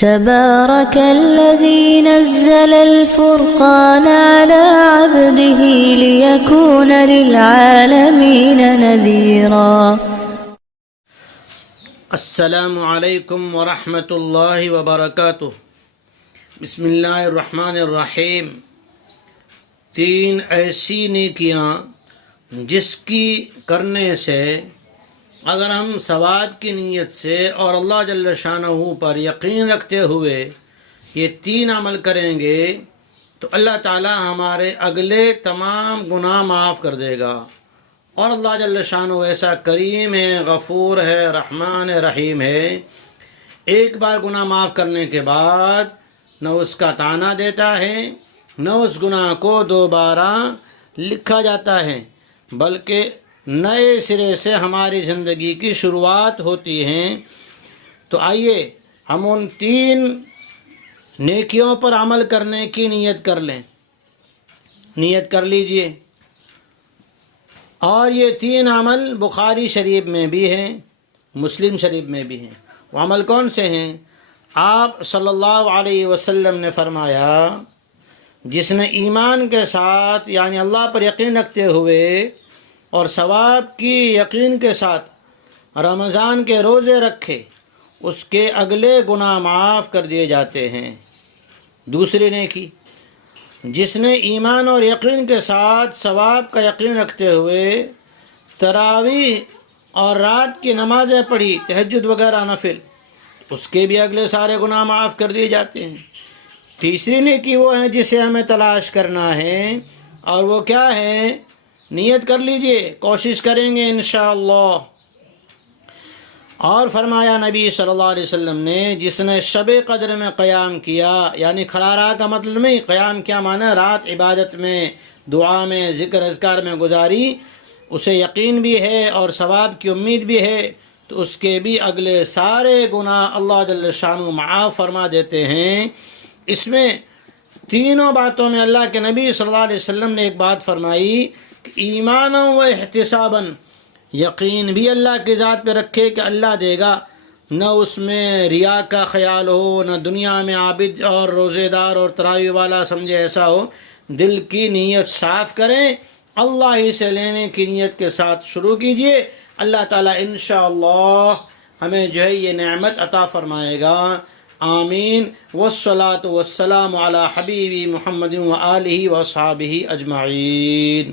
تبارك الذي نزل الفرقان على عبده ليكون للعالمين نذيرا. السلام علیکم ورحمۃ اللہ وبرکاتہ. بسم اللہ الرحمن الرحیم. 3 ایسی نیکیاں جس کی کرنے سے اگر ہم ثواب کی نیت سے اور اللہ جل شانہ پر یقین رکھتے ہوئے یہ 3 عمل کریں گے تو اللہ تعالی ہمارے اگلے تمام گناہ معاف کر دے گا. اور اللہ جل شانہ ایسا کریم ہے، غفور ہے، رحمان رحیم ہے. ایک بار گناہ معاف کرنے کے بعد نہ اس کا طعنہ دیتا ہے نہ اس گناہ کو دوبارہ لکھا جاتا ہے، بلکہ نئے سرے سے ہماری زندگی کی شروعات ہوتی ہیں. تو آئیے ہم ان 3 نیکیوں پر عمل کرنے کی نیت کر لیں. نیت کر لیجئے. اور یہ 3 عمل بخاری شریف میں بھی ہیں، مسلم شریف میں بھی ہیں. وہ عمل کون سے ہیں؟ آپ صلی اللہ علیہ وسلم نے فرمایا، جس نے ایمان کے ساتھ یعنی اللہ پر یقین رکھتے ہوئے اور ثواب کی یقین کے ساتھ رمضان کے روزے رکھے، اس کے اگلے گناہ معاف کر دیے جاتے ہیں. دوسری نیکی، جس نے ایمان اور یقین کے ساتھ ثواب کا یقین رکھتے ہوئے تراویح اور رات کی نمازیں پڑھی، تہجد وغیرہ نفل، اس کے بھی اگلے سارے گناہ معاف کر دیے جاتے ہیں. تیسری نیکی وہ ہے جسے ہمیں تلاش کرنا ہے، اور وہ کیا ہے؟ نیت کر لیجئے، کوشش کریں گے انشاءاللہ. اور فرمایا نبی صلی اللہ علیہ وسلم نے، جس نے شب قدر میں قیام کیا، یعنی کھڑا رہا کا مطلب نہیں، قیام کیا معنی رات عبادت میں، دعا میں، ذکر اذکار میں گزاری، اسے یقین بھی ہے اور ثواب کی امید بھی ہے، تو اس کے بھی اگلے سارے گناہ اللہ جل شانہ معاف فرما دیتے ہیں. اس میں تینوں باتوں میں اللہ کے نبی صلی اللہ علیہ وسلم نے ایک بات فرمائی کہ ایمانا و احتسابا، یقین بھی اللہ کی ذات پہ رکھے کہ اللہ دے گا، نہ اس میں ریا کا خیال ہو، نہ دنیا میں عابد اور روزے دار اور تراویح والا سمجھے ایسا ہو. دل کی نیت صاف کریں، اللہ ہی سے لینے کی نیت کے ساتھ شروع کیجئے. اللہ تعالیٰ انشاءاللہ ہمیں جو ہے یہ نعمت عطا فرمائے گا. آمین. والصلاة والسلام علی حبیبی محمد و آلہ و اصحابہ اجمعین.